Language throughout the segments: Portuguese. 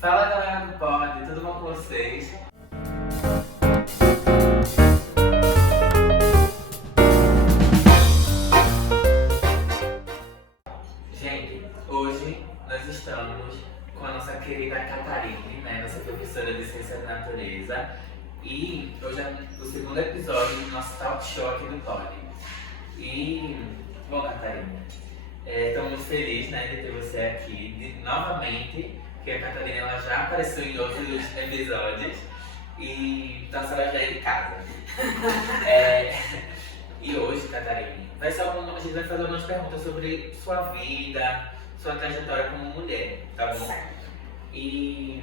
Fala galera do Pod, tudo bom com vocês? Gente, hoje nós estamos com a nossa querida Catarine, né, nossa professora de Ciência da Natureza, e hoje é o segundo episódio do nosso talk show aqui do Pod. E, bom, Catarina, estamos muito felizes, né, de ter você aqui novamente, que a Catarina ela já apareceu em outros episódios e então a senhora já é de casa. E hoje, Catarina, a gente vai fazer algumas perguntas sobre sua vida, sua trajetória como mulher, tá bom? Certo. E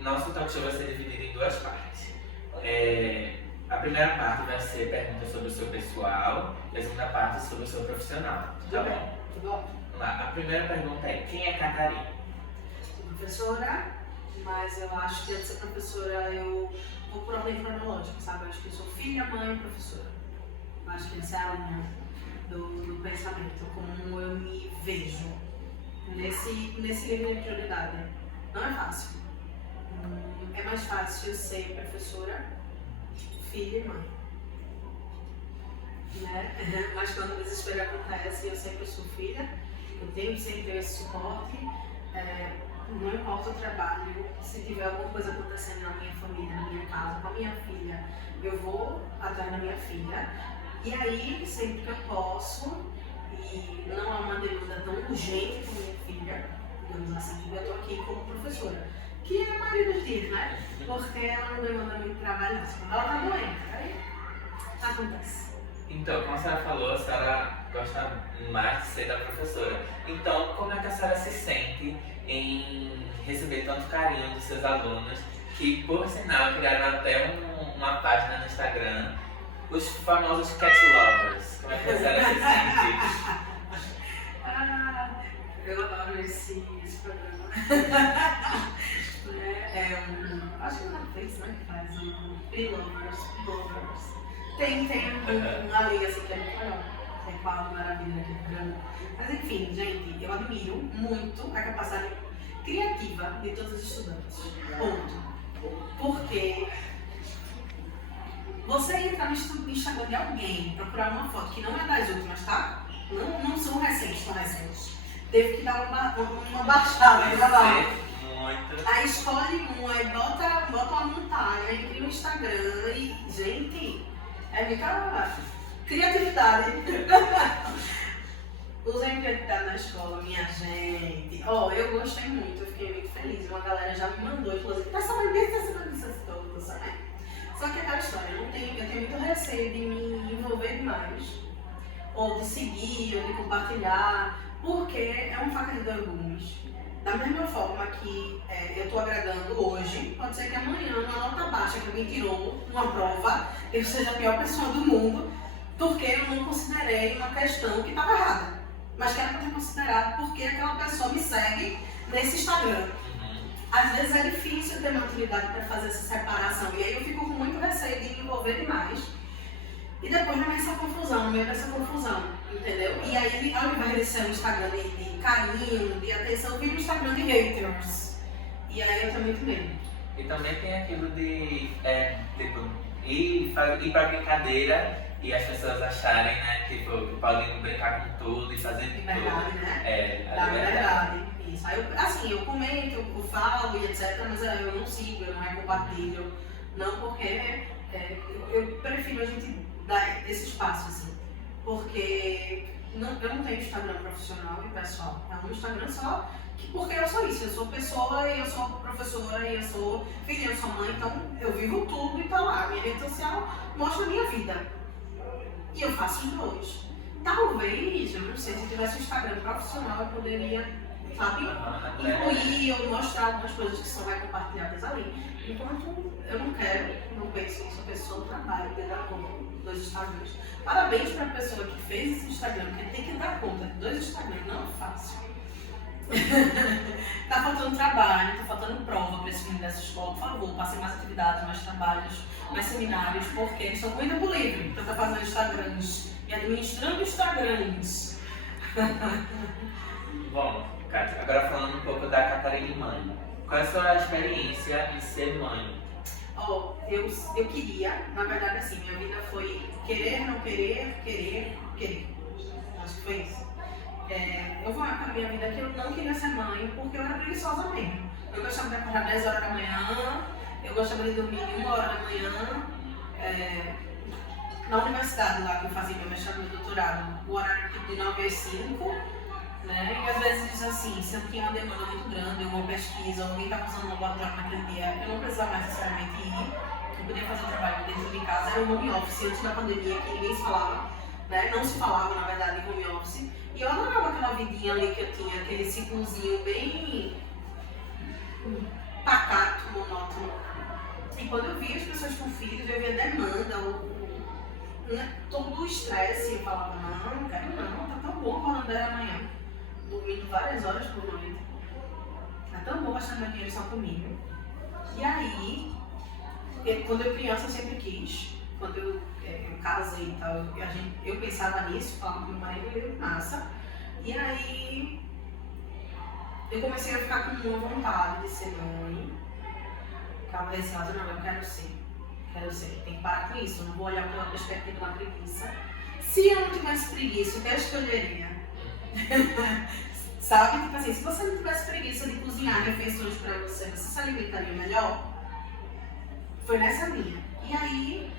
nosso talk show vai ser dividido em duas partes. A primeira parte vai ser perguntas sobre o seu pessoal e a segunda parte sobre o seu profissional, tá bom? Tudo bom? Vamos lá. A primeira pergunta é: quem é Catarina? Sou professora, mas eu acho que antes de ser professora eu vou por ordem cronológica, sabe? Eu acho que eu sou filha, mãe e professora. Eu acho que essa é a linha do pensamento, como eu me vejo nesse nível de prioridade. Não é fácil. É mais fácil ser professora, filha e mãe. Né? Mas quando o desespero acontece, eu sempre sou filha, eu tenho sempre esse suporte. Não importa o trabalho, se tiver alguma coisa acontecendo na minha família, na minha casa, com a minha filha, eu vou atrás da minha filha. E aí, sempre que eu posso, e não há uma demanda tão urgente com minha filha, digamos assim, eu estou aqui como professora. Que é a maioria dos dias, né? Porque ela não demanda muito trabalho, quando ela está doente, aí acontece. Então, como a senhora falou, a senhora gosta mais de ser da professora. Então, como é que a senhora se sente em receber tanto carinho dos seus alunos, que, por sinal, criaram até uma página no Instagram, os famosos cat lovers? Como é que a senhora se sente? Eu adoro esse programa. Acho que é uma vez, né, que faz um Pre-Lovers. Tem uma linha assim que é muito legal. É qual maravilha aqui no programa. Mas enfim, gente, eu admiro muito a capacidade criativa de todos os estudantes. Ponto. Porque você entrar no Instagram de alguém, procurar uma foto que não é das últimas, tá? Não são recentes, são recentes. Teve que dar uma baixada no trabalho. Aí escolhe um, aí bota uma montagem, aí cria um Instagram e, gente, é muita criatividade. Usem criatividade na escola, minha gente. Eu gostei muito, eu fiquei muito feliz. Uma galera já me mandou, inclusive, tá sabendo dessas todas, sabe? Só que aquela história, eu tenho muito receio de me envolver demais, ou de seguir, ou de compartilhar, porque é uma faca de dois gumes. Da mesma forma que eu estou agradando hoje, pode ser que amanhã, uma nota baixa que alguém tirou numa prova, eu seja a pior pessoa do mundo, porque eu não considerei uma questão que estava errada. Mas que era para ter considerado porque aquela pessoa me segue nesse Instagram. Às vezes é difícil ter maturidade para fazer essa separação, e aí eu fico com muito receio de me envolver demais. E depois no meio dessa confusão, entendeu? E aí, ao invés de ser um Instagram de carinho, de atenção, eu vi um Instagram de haters. E aí eu tenho muito medo. E também tem aquilo de ir pra brincadeira e as pessoas acharem, né, que podem brincar com tudo e fazer de Liberdade, tudo. né? Da liberdade. Isso. Aí eu comento, eu falo e etc, mas eu não sigo, eu não compartilho. Não porque eu prefiro a gente dar esse espaço, assim. Porque eu não tenho Instagram profissional e pessoal. É um Instagram só porque eu sou isso. Eu sou pessoa, e eu sou professora, e eu sou filha, eu sou mãe, então eu vivo tudo e tá lá. Minha rede social mostra a minha vida. E eu faço os dois. Talvez, eu não sei, se eu tivesse um Instagram profissional, eu poderia, sabe, incluir ou mostrar algumas coisas que só vai compartilhadas ali. Enquanto eu não quero, não penso nisso, a pessoa trabalha e dar conta dos Instagrams. Parabéns para a pessoa que fez esse Instagram, porque tem que dar conta de dois Instagrams, não é fácil. Tá faltando trabalho, tá faltando prova para esse menino dessa escola, por favor, passem mais atividades, mais trabalhos, mais seminários, porque eles estão com muito tempo livre para estar fazendo Instagrams e administrando Instagrams. Bom, Kátia, agora falando um pouco da Catarine mãe. Qual é a sua experiência em ser mãe? Ó, eu queria, na verdade assim, minha vida foi querer, não querer, querer, querer. Acho que foi isso. Eu vou na minha vida que eu não queria ser mãe porque eu era preguiçosa mesmo. Eu gostava de acordar 10 horas da manhã, eu gostava de dormir 1 hora da manhã. Na universidade lá que eu fazia meu mestrado e meu doutorado, o horário era tipo de 9 às 5, né? E às vezes diz assim, se eu tinha uma demanda muito grande, ou uma pesquisa, ou alguém estava usando um laboratório naquele dia, eu não precisava mais necessariamente ir, eu podia fazer o trabalho dentro de casa, era um home office antes da pandemia, que ninguém se falava, né? Não se falava, na verdade, em home office. E eu adorava aquela vidinha ali que eu tinha, aquele ciclozinho bem pacato, monótono. E quando eu via as pessoas com filhos, eu via demanda, todo o estresse, eu falava, não quero não, tá tão bom acordando 10 da manhã, dormindo várias horas por noite, tá tão bom gastando meu dinheiro só comigo. E aí, quando eu criança eu sempre quis, quando eu casei e tal, eu pensava nisso, falava com meu marido, eu massa, e aí eu comecei a ficar com uma vontade de ser mãe, ficava receosa, não, eu quero ser, tem que parar com isso, eu não vou olhar pela perspectiva da preguiça. Se eu não tivesse preguiça, o que eu escolheria? Sabe? Tipo assim, se você não tivesse preguiça de cozinhar refeições pra você se alimentaria melhor? Foi nessa linha. E aí,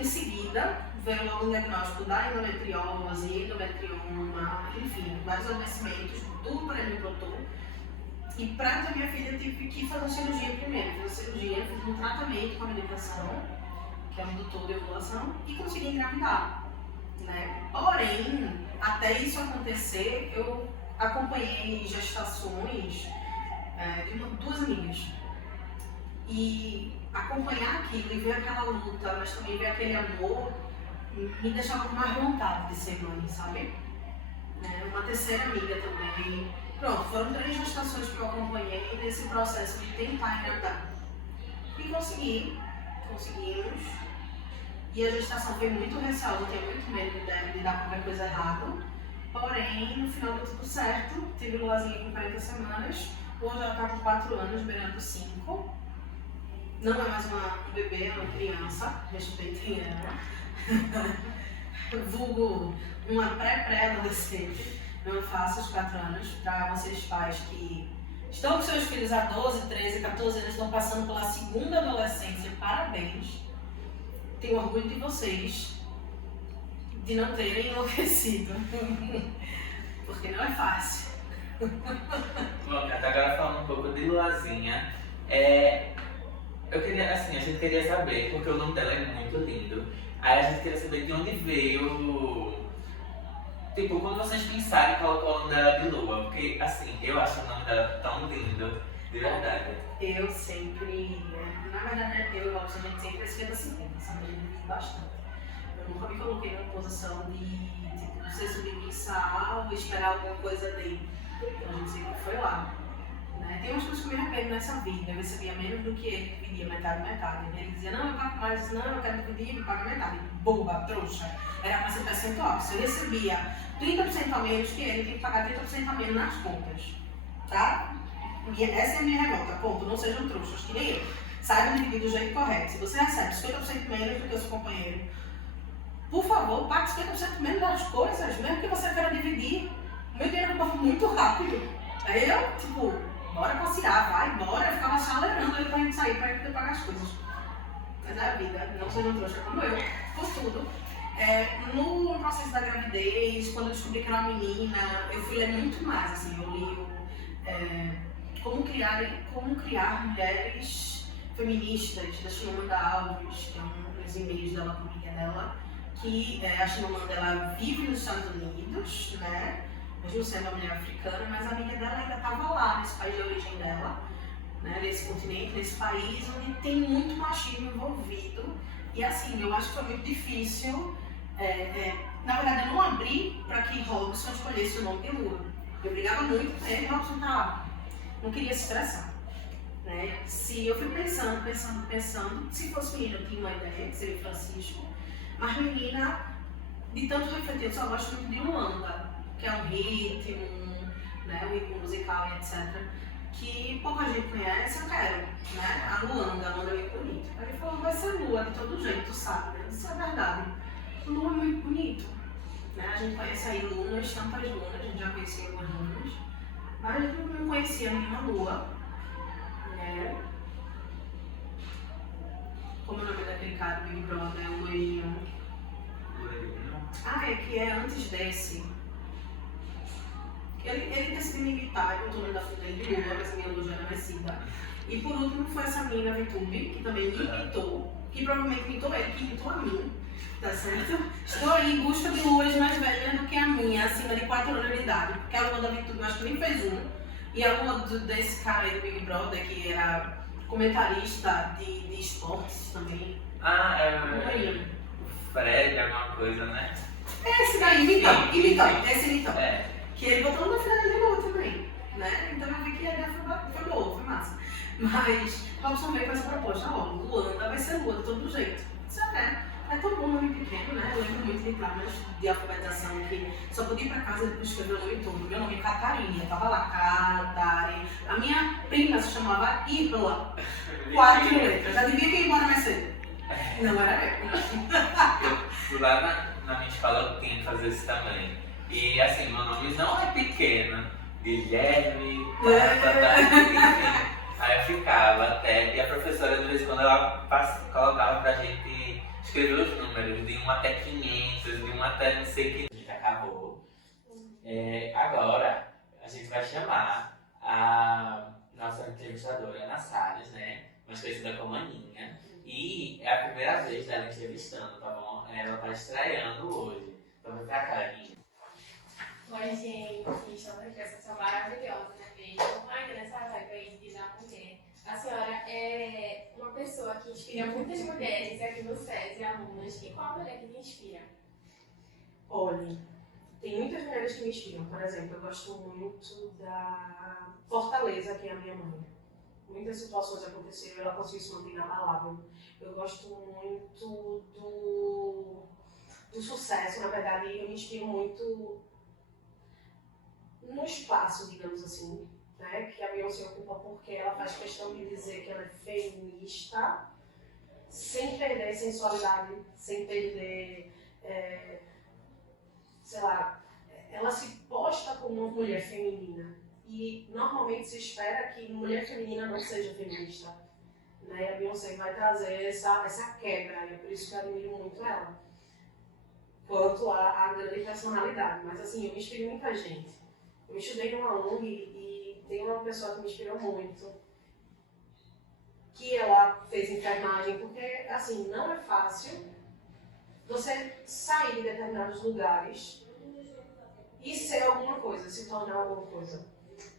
em seguida, veio logo um diagnóstico da endometriose, endometrioma, enfim, vários adoecimentos, tudo para ele botou. E pra ter minha filha, eu tive que fazer uma cirurgia primeiro. Fiz uma cirurgia, fiz um tratamento com a medicação, que é um indutor de ovulação, e consegui engravidar, né? Porém, até isso acontecer, eu acompanhei gestações de duas amigas. E acompanhar aquilo e ver aquela luta, mas também ver aquele amor, me deixava com mais vontade de ser mãe, sabe? Uma terceira amiga também. Pronto, foram 3 gestações que eu acompanhei nesse processo de tentar engravidar. E conseguimos. E a gestação foi muito receosa, eu tinha muito medo de dar qualquer coisa errada. Porém, no final deu tudo certo. Tive Lulazinha com 40 semanas. Hoje ela está com 4 anos, beirando 5. Não é mais um bebê, é uma criança. Respeitem ela. Vulgo uma pré-adolescente. Não faça os 4 anos. Para vocês pais que estão com seus filhos há 12, 13, 14 anos, estão passando pela segunda adolescência, parabéns. Tenho orgulho de vocês de não terem enlouquecido, porque não é fácil. Bom, Cata, agora falando um pouco de Lulazinha, eu queria, assim, a gente queria saber, porque o nome dela é muito lindo, aí a gente queria saber de onde veio, tipo, quando vocês pensaram em colocar o nome dela de Lua, porque, assim, eu acho o nome dela tão lindo, de verdade. Eu sempre, na verdade, eu e a gente sempre esquenta 50, sabe? A gente vive bastante. Eu nunca me coloquei numa posição de, tipo, ser submissa ou esperar alguma coisa dele. Então a gente sempre foi lá. Né? Tem umas coisas que eu me arrependo nessa vida. Eu recebia menos do que ele, dividia metade. Ele dizia, não, eu pago mais, não, eu quero dividir, me paga metade. Boba, trouxa. Era para ser percentual. Se eu recebia 30% a menos que ele, tem que pagar 30% a menos nas contas. Tá? E essa é a minha revolta. Ponto. Não sejam trouxas, que nem eu. Saibam dividir do jeito correto. Se você recebe 50% menos do que o seu companheiro, por favor, pague 50% menos das coisas, mesmo que você queira dividir. O meu dinheiro acabou muito rápido. Aí eu, tipo, bora passear, vai, bora. Eu ficava chalerando ele pra gente sair, pra gente poder pagar as coisas. Mas é a vida, não sejam trouxa como eu, por tudo. No processo da gravidez, quando eu descobri que era uma menina, eu fui ler muito mais, assim, eu li como criar mulheres feministas, da Chimamanda Alves, tem uns e-mails dela com a amiga dela, que a Chimamanda ela vive nos Estados Unidos, né? Mesmo sendo uma mulher africana, mas a amiga dela ainda estava lá, nesse país de origem dela, né? Nesse continente, nesse país onde tem muito machismo envolvido. E assim, eu acho que foi muito difícil. Na verdade, eu não abri para que Robson escolhesse o nome de Lua. Eu brigava muito com ele e Robson não queria se estressar. Né? Se eu fui pensando, se fosse menina, eu tinha uma ideia, que seria Francisco, mas menina, de tanto refletir, eu só gosto muito de Luanda, que é um ritmo, né, um ritmo musical e etc. que pouca gente conhece, eu quero, né? A Luanda, a Luanda é muito bonita. Aí ele falou, vai ser Lua de todo jeito, tu sabe, né? Isso é verdade. Lua é muito bonito, né? A gente conhece aí lunas, tantas lunas, a gente já conhecia algumas lunas, mas a gente não conhecia nenhuma Lua, né? Como é o nome daquele cara do Big Brother, o loirinho? Ah, é que é antes desse. Ele decidiu me imitar, eu tô nome da filha dele de Lula, mas a minha Lua já era nascida. E por último foi essa menina VTube, que também me imitou, que provavelmente imitou ele, que imitou a mim, tá certo? Estou aí em busca de luas mais velhas do que a minha, acima de 4 anos de idade, porque a Lua da VTube eu acho que nem fez um, e a Lua desse cara aí do Big Brother, que era comentarista de esportes também. Ah, é o Fred, alguma coisa, né? Esse daí, imitou, esse imitou. É. Que ele botou uma filha dele boa também, né? Então eu vi que a ideia foi boa, foi massa. Mas Robson veio com essa proposta, ó, Luanda vai ser Lua de todo jeito. Isso é todo mundo nome pequeno, né? Eu lembro muito de traumas de alfabetização que só podia ir pra casa depois de escrever o nome todo. Meu nome é Catarina, tava lá, Catarina. A minha prima se chamava Irla, 4 letras. Já devia que ia embora mais cedo. Não era eu. Lá na minha escola eu tinha que fazer isso também. E assim, meu nome não é pequeno, Guilherme, enfim. Aí eu ficava até, e a professora de vez em quando ela colocava pra gente escrever os números, de 1 até 500, de 1 até não sei que. A gente acabou. Agora a gente vai chamar a nossa entrevistadora, Ana Salles, né? Mais conhecida como Aninha. E é a primeira vez dela entrevistando, tá bom? Ela tá estreando hoje. Então vem pra cá, Aninha. Oi, gente, estamos aqui, essa pessoa maravilhosa, né, mesmo? Ainda nessa vibe aí de da mulher. A senhora é uma pessoa que inspira muitas mulheres aqui no SESI e alunas. E qual a mulher que me inspira? Olha, tem muitas mulheres que me inspiram. Por exemplo, eu gosto muito da Fortaleza, que é a minha mãe. Muitas situações aconteceram e ela conseguiu se manter inabalável. Eu gosto muito do sucesso, na verdade, eu me inspiro muito no espaço, digamos assim, né, que a Beyoncé ocupa, porque ela faz questão de dizer que ela é feminista, sem perder sensualidade, sem perder, sei lá, ela se posta como uma mulher feminina. E normalmente se espera que mulher feminina não seja feminista. Né? A Beyoncé vai trazer essa quebra, e é por isso que eu admiro muito ela. Quanto à grande personalidade. Mas assim, eu me inspiro em muita gente. Eu estudei numa ONG e tem uma pessoa que me inspirou muito, que ela fez enfermagem, porque assim, não é fácil você sair de determinados lugares e ser alguma coisa, se tornar alguma coisa.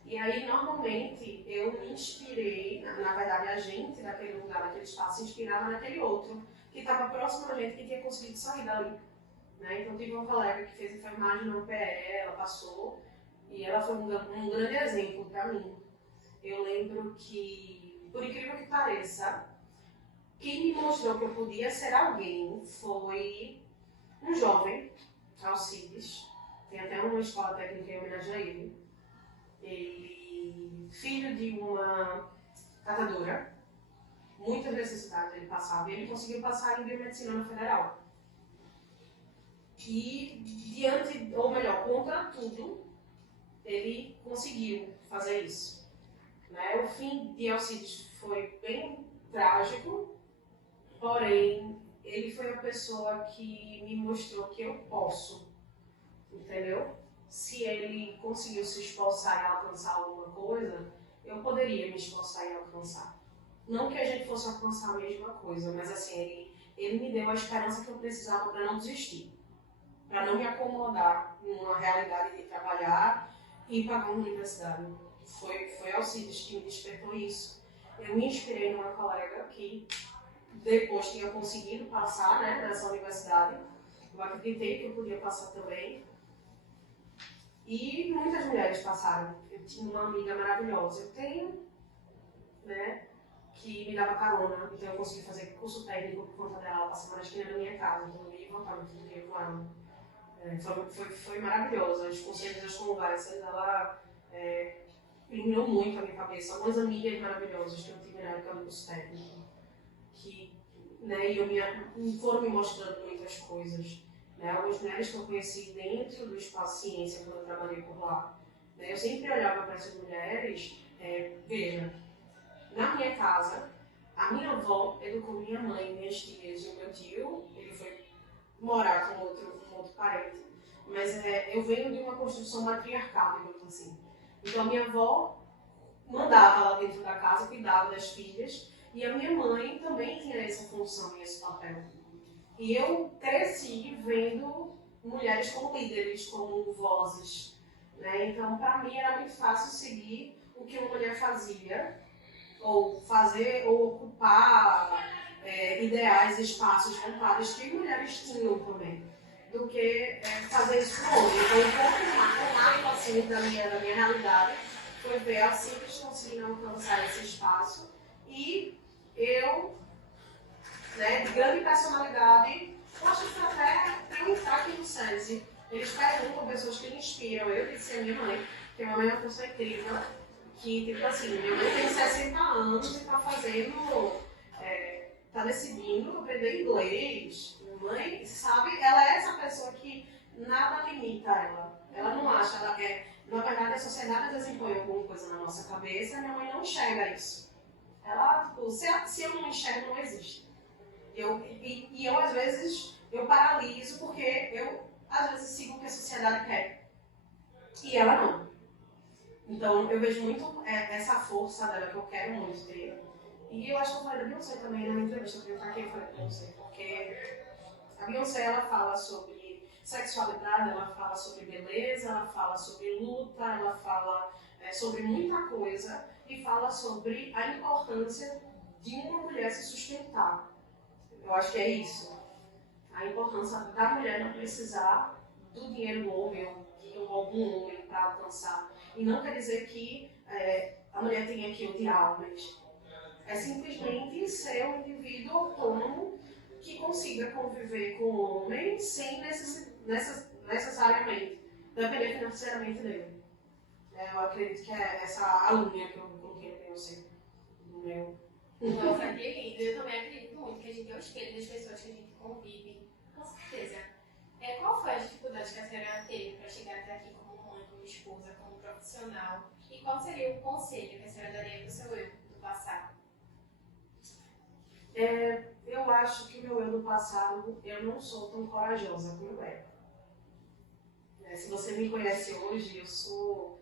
E aí, normalmente, eu me inspirei, na verdade, a gente naquele lugar, naquele espaço, se inspirava naquele outro, que estava próximo a gente, que tinha conseguido sair dali. Né? Então, tive uma colega que fez enfermagem na UPE, ela passou, e ela foi um grande exemplo para mim. Eu lembro que, por incrível que pareça, quem me mostrou que eu podia ser alguém foi um jovem, Alcides, tem até uma escola técnica em homenagem a ele. Ele, filho de uma catadora, muitas necessidades ele passava, e ele conseguiu passar em biomedicina na Federal. E diante, ou melhor, contra tudo, ele conseguiu fazer isso. Né? O fim de Alcides foi bem trágico, porém, ele foi a pessoa que me mostrou que eu posso, entendeu? Se ele conseguiu se esforçar e alcançar alguma coisa, eu poderia me esforçar e alcançar. Não que a gente fosse alcançar a mesma coisa, mas assim, ele me deu a esperança que eu precisava para não desistir. Para não me acomodar numa realidade de trabalhar e pagar uma universidade. Foi Alcides que me despertou isso. Eu me inspirei numa colega que depois tinha conseguido passar, né, nessa universidade. Eu acreditei que eu podia passar também. E muitas mulheres passaram. Eu tinha uma amiga maravilhosa. Eu tenho, né, que me dava carona. Então eu consegui fazer curso técnico por conta dela. Ela passava na esquina da minha casa. Então eu ia e voltava todo dia com ela. Foi maravilhoso. Os conselhos, as conversas, ela iluminou muito a minha cabeça. Algumas amigas maravilhosas que eu tive na época do curso técnico, que, né, foram me mostrando muitas coisas. Né? Algumas mulheres que eu conheci dentro do espaço ciência, quando eu trabalhei por lá. Né? Eu sempre olhava para essas mulheres, veja, na minha casa, a minha avó educou minha mãe, minhas tias e o meu tio, ele foi morar com outro parente. Mas eu venho de uma construção matriarcal, digamos assim. Então a minha avó mandava lá dentro da casa, cuidava das filhas, e a minha mãe também tinha essa função e esse papel. E eu cresci vendo mulheres como líderes, como vozes. Né? Então, para mim, era muito fácil seguir o que uma mulher fazia, ou fazer, ou ocupar ideais, espaços, vontades que mulheres tinham também, do que fazer isso com homem. Então, um marco assim, da minha realidade foi ver a Simples conseguindo alcançar esse espaço e eu, né, de grande personalidade, eu acho que até tem um aqui no SESI. Eles perguntam pessoas que me inspiram. Eu disse a minha mãe, que a minha mãe é uma pessoa incrível, que, tipo assim, minha mãe tem 60 anos e está fazendo, está decidindo aprender inglês. Minha mãe, sabe, ela é essa pessoa que nada limita ela. Ela não acha, ela quer. Na verdade, a sociedade desempenha alguma coisa na nossa cabeça e minha mãe não enxerga isso. Ela, tipo, se eu não enxergo, não existe. E eu, às vezes, eu paraliso porque eu, às vezes, sigo o que a sociedade quer. E ela não. Então, eu vejo muito essa força dela que eu quero muito ter. E eu acho que eu falei da Beyoncé também na entrevista que eu falei da Beyoncé. Porque a Beyoncé, ela fala sobre sexualidade, ela fala sobre beleza, ela fala sobre luta, ela fala sobre muita coisa e fala sobre a importância de uma mulher se sustentar. Eu acho que é isso. A importância da mulher não precisar do dinheiro do homem ou algum homem para alcançar. E não quer dizer que a mulher tenha que odiar homens. É simplesmente ser um indivíduo autônomo que consiga conviver com o homem sem necessariamente depender financeiramente dele. Eu acredito que é essa a linha que eu coloquei no Beyoncé. No meu. Nossa, que lindo. Eu também acredito muito que a gente é o espelho das pessoas que a gente convive. Com certeza. Qual foi a dificuldade que a senhora teve para chegar até aqui como mãe, como esposa, como profissional? E qual seria o conselho que a senhora daria para o seu eu do passado? Eu acho que o meu eu do passado, eu não sou tão corajosa como eu era. Se você me conhece hoje, eu sou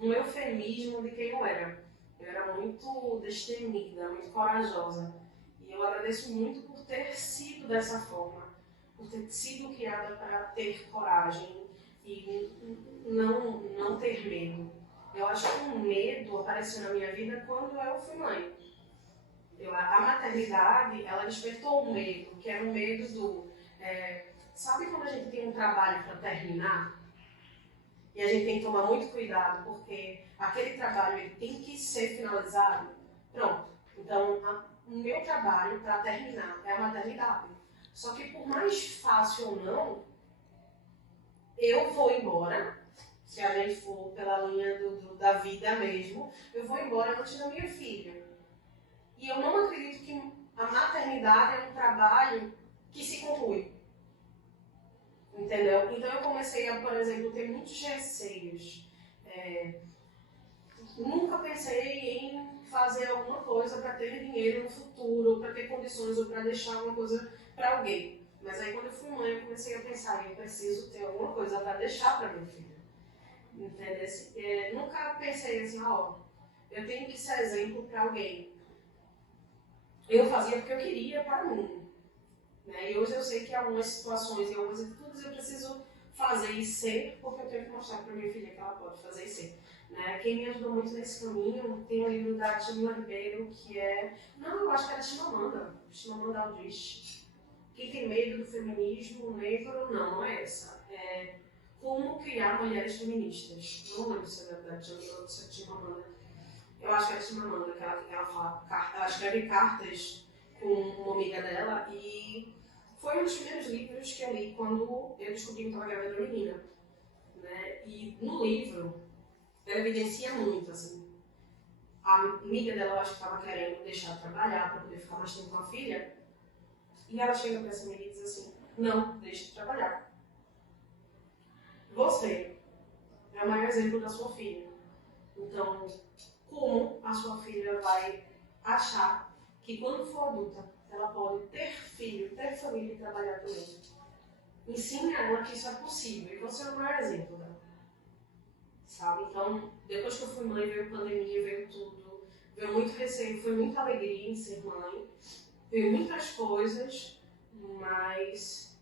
um eufemismo de quem eu era. Eu era muito destemida, muito corajosa. E eu agradeço muito por ter sido dessa forma, por ter sido criada para ter coragem e não ter medo. Eu acho que o medo apareceu na minha vida quando eu fui mãe. A maternidade, ela despertou um medo, que era o medo do... sabe quando a gente tem um trabalho para terminar? E a gente tem que tomar muito cuidado, porque aquele trabalho ele tem que ser finalizado. Pronto. Então, o meu trabalho para terminar é a maternidade. Só que por mais fácil ou não, eu vou embora. Se a gente for pela linha da vida mesmo, eu vou embora antes da minha filha. E eu não acredito que a maternidade é um trabalho que se conclui. Entendeu? Então eu comecei a, por exemplo, ter muitos receios. Nunca pensei em fazer alguma coisa para ter dinheiro no futuro, para ter condições ou para deixar alguma coisa para alguém. Mas aí quando eu fui mãe, eu comecei a pensar, eu preciso ter alguma coisa para deixar para minha filha. Entendeu? Nunca pensei assim, eu tenho que ser exemplo para alguém. Eu fazia porque eu queria para mim. Né? E hoje eu sei que em algumas situações e algumas atitudes eu preciso fazer e ser, porque eu tenho que mostrar para minha filha que ela pode fazer e ser. Né? Quem me ajudou muito nesse caminho tem um livro da Jamila Ribeiro que eu acho que era Chimamanda Adichie. Quem tem medo do feminismo negro, não é essa. Como criar mulheres feministas. Não lembro se é da Jamila ou se é Chimamanda. Eu acho que é Chimamanda, que ela escreve cartas com uma amiga dela e foi um dos primeiros livros que eu li quando eu descobri que estava grávida de uma menina. né? E no livro, ela evidencia muito, assim. A amiga dela, eu acho que estava querendo deixar de trabalhar para poder ficar mais tempo com a filha. E ela chega para essa amiga e diz assim, não, deixe de trabalhar. Você é o maior exemplo da sua filha. Então, como a sua filha vai achar que quando for adulta, ela pode ter filho, ter família e trabalhar também? Ensine a ela que isso é possível. E você é o maior exemplo dela. Sabe? Então, depois que eu fui mãe, veio pandemia, veio tudo. Veio muito receio, foi muita alegria em ser mãe. Veio muitas coisas, mas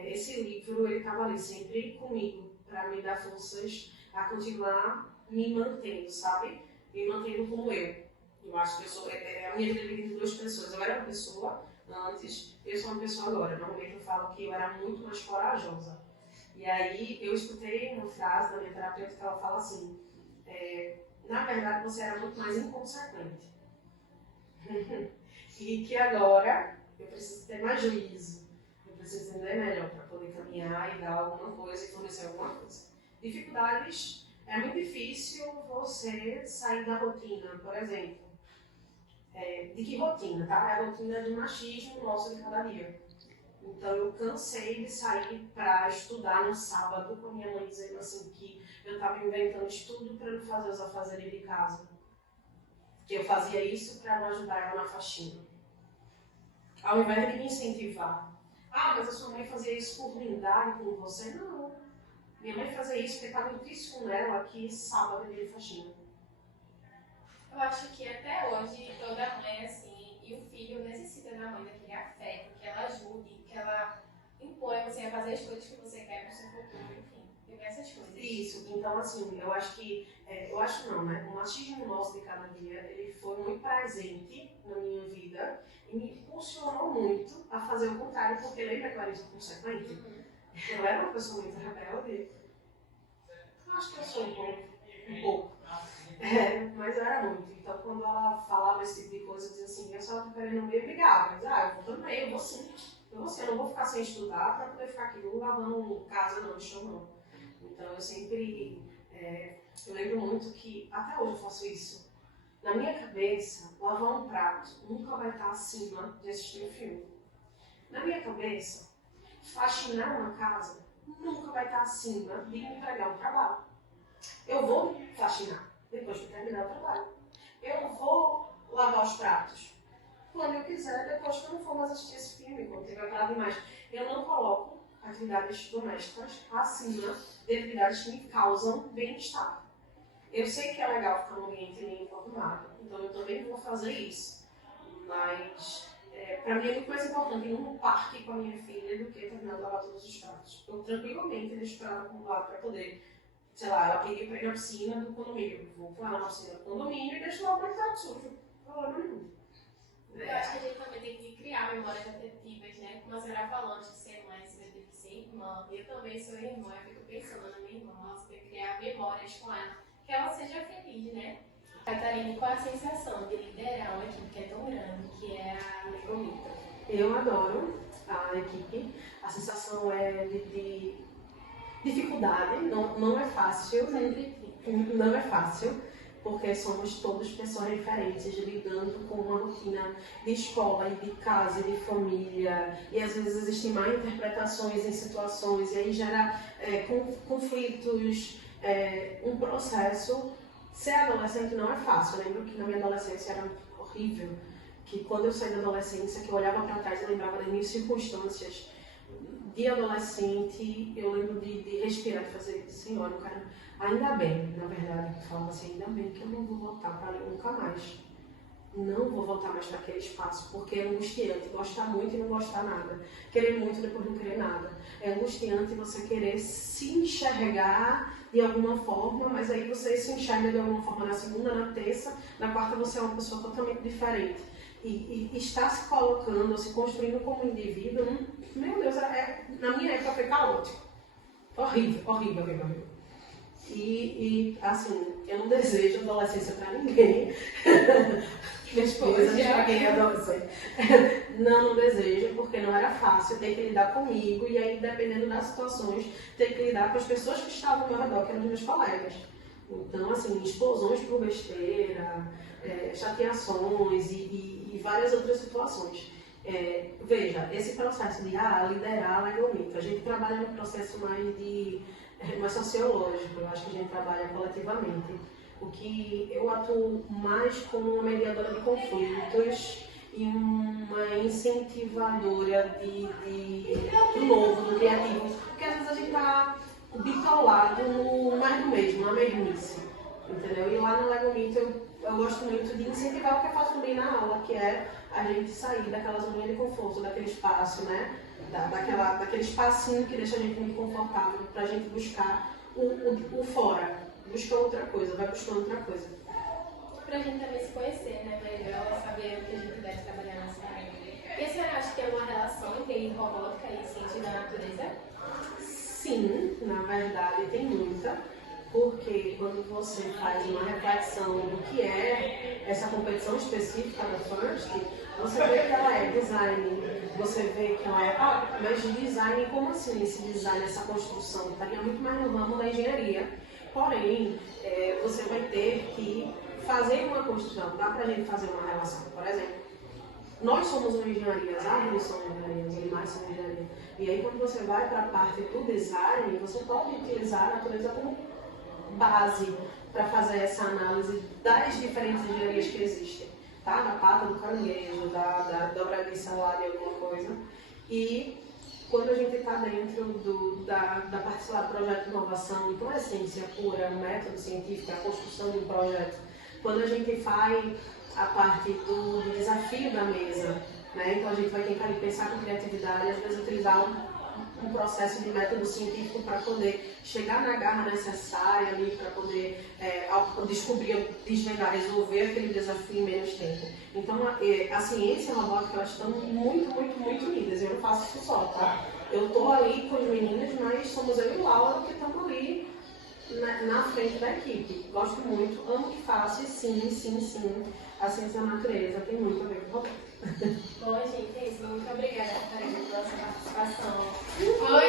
esse livro, ele estava ali sempre comigo, para me dar forças a continuar me mantendo, sabe? Me mantendo como eu. Eu acho que eu sou, a minha vida divide em duas pessoas. Eu era uma pessoa antes, eu sou uma pessoa agora. Normalmente eu falo que eu era muito mais corajosa. E aí eu escutei uma frase da minha terapeuta que ela fala assim, na verdade você era muito mais inconsequente. E que agora eu preciso ter mais juízo, eu preciso entender melhor para poder caminhar e dar alguma coisa e fornecer alguma coisa. Dificuldades, é muito difícil você sair da rotina, por exemplo. De que rotina, tá? É a rotina do machismo nosso de cada dia. Então eu cansei de sair para estudar no sábado com a minha mãe dizendo assim que eu estava inventando estudo para não fazer os afazeres de casa. Que eu fazia isso para não ajudar ela na faxina. Ao invés de me incentivar. Ah, mas a sua mãe fazia isso por brindar com você? Não. Minha mãe fazia isso porque estava intuição nela que sábado é dia de faxina. Eu acho que até hoje toda mãe é assim, e o filho necessita da mãe daquele afeto, que ela ajude, que ela impõe você a fazer as coisas que você quer para o seu futuro, enfim, diversas coisas. Isso, então assim, eu acho que, eu acho não, né? O machismo nosso de cada dia, ele foi muito presente na minha vida e me impulsionou muito a fazer o contrário, porque lembra que eu era inconsequente? Eu era uma pessoa muito rebelde. Eu acho que eu sou um pouco. Mas eu era muito. Então, quando ela falava esse tipo de coisa, eu dizia assim, eu só tô querendo me brigar. Mas, eu vou também, eu vou sim. Eu não vou ficar sem estudar para poder ficar aqui lavando casa, não, chão não. Então, eu sempre, eu lembro muito que, até hoje eu faço isso. Na minha cabeça, lavar um prato nunca vai estar acima de assistir um filme. Na minha cabeça, faxinar uma casa nunca vai estar acima de entregar um trabalho. Eu vou faxinar depois de terminar o trabalho. Eu vou lavar os pratos quando eu quiser, depois que eu não for mais assistir esse filme, quando tiver aquela imagem. Eu não coloco atividades domésticas acima de atividades que me causam bem-estar. Eu sei que é legal ficar no ambiente limpo, arrumado, então eu também vou fazer isso. Mas, para mim é muito mais importante ir num parque com a minha filha do que terminar de lavar todos os pratos. Eu tranquilamente deixo para ela acumular para poder, sei lá, ela queria ir para ir na piscina do condomínio. Vou com ela na piscina do condomínio e deixo lá o prato sujo. Problema nenhum. Eu acho que a gente também tem que criar memórias afetivas, né? Como a senhora falou, antes de ser mãe, você vai ter que ser irmã. Eu também sou irmã, eu fico pensando na minha irmã, você tem que criar memórias com ela, que ela seja feliz, né? Catarina, qual a sensação de liderar uma equipe que é tão grande, que é a Legomita? Eu adoro a equipe. A sensação é de dificuldade, não é fácil. Não é fácil, porque somos todos pessoas diferentes, lidando com uma rotina de escola e de casa e de família, e às vezes existem má interpretações em situações, e aí gera conflitos, um processo. Ser adolescente não é fácil. Eu lembro que na minha adolescência era horrível, que quando eu saí da adolescência, que eu olhava para trás e lembrava das minhas circunstâncias de adolescente, eu lembro de respirar e fazer, Senhor, eu quero... Ainda bem, na verdade, eu falava assim, ainda bem que eu não vou voltar para ali nunca mais. Não vou voltar mais para aquele espaço, porque é angustiante gostar muito e não gostar nada. Querer muito e depois não querer nada. É angustiante você querer se enxergar de alguma forma, mas aí você se enxerga de alguma forma na segunda, na terça, na quarta você é uma pessoa totalmente diferente. E está se colocando, se construindo como indivíduo, meu Deus, na minha época foi caótico. Horrível. E assim, eu não desejo adolescência para ninguém. Minhas coisas para quem é adolescente. Não desejo, porque não era fácil ter que lidar comigo e aí, dependendo das situações, ter que lidar com as pessoas que estavam ao meu redor, que eram os meus colegas. Então, assim, explosões por besteira, chateações e várias outras situações. Veja, esse processo de liderar legalmente, a gente trabalha no processo mais sociológico, eu acho que a gente trabalha coletivamente. O que eu atuo mais como uma mediadora de conflitos e uma incentivadora do novo, do criativo, porque às vezes a gente está bitolado no mais do mesmo, na mesmice, entendeu? E lá no Lego Meet eu gosto muito de incentivar o que eu faço também na aula, que é a gente sair daquela zona de conforto, daquele espaço, né? Daquele espacinho que deixa a gente muito confortável, para a gente buscar o fora, buscar outra coisa, vai buscando outra coisa. Pra gente também se conhecer, né? Melhor saber o que a gente deve trabalhar nessa área. E a senhora acha que tem uma relação entre robótica e ciência da natureza? Sim, na verdade tem muita, porque quando você faz uma reflexão do que é essa competição específica da FIRST, você vê que ela é design, você vê que ela é, mas design, como assim esse design, essa construção? Estaria muito mais no ramo da engenharia, porém, você vai ter que fazer uma construção, dá pra gente fazer uma relação, por exemplo. Nós somos uma engenharia, as árvores são engenharia, os animais são engenharia. E aí, quando você vai para a parte do design, você pode utilizar a natureza como base para fazer essa análise das diferentes engenharias que existem, tá? Da pata do caranguejo, da dobradiça lá de alguma coisa. E quando a gente está dentro da parte lá do projeto de inovação, então a essência pura, o método científico, a construção de um projeto, quando a gente faz a parte do desafio da mesa, né? Então a gente vai tentar pensar com criatividade, às vezes utilizar um processo de método científico para poder chegar na garra necessária ali, para poder descobrir, desvendar, resolver aquele desafio em menos tempo. Então a ciência e a robótica, elas estão muito, muito, muito unidas. Eu não faço isso só, tá? Eu estou ali com os meninos, mas somos eu e o Laura que estamos ali na frente da equipe. Gosto muito, amo o que faço e sim, a ciência da natureza tem muito a ver com robótica. Bom, gente, é isso. Muito obrigada, Karine, pela sua participação. Foi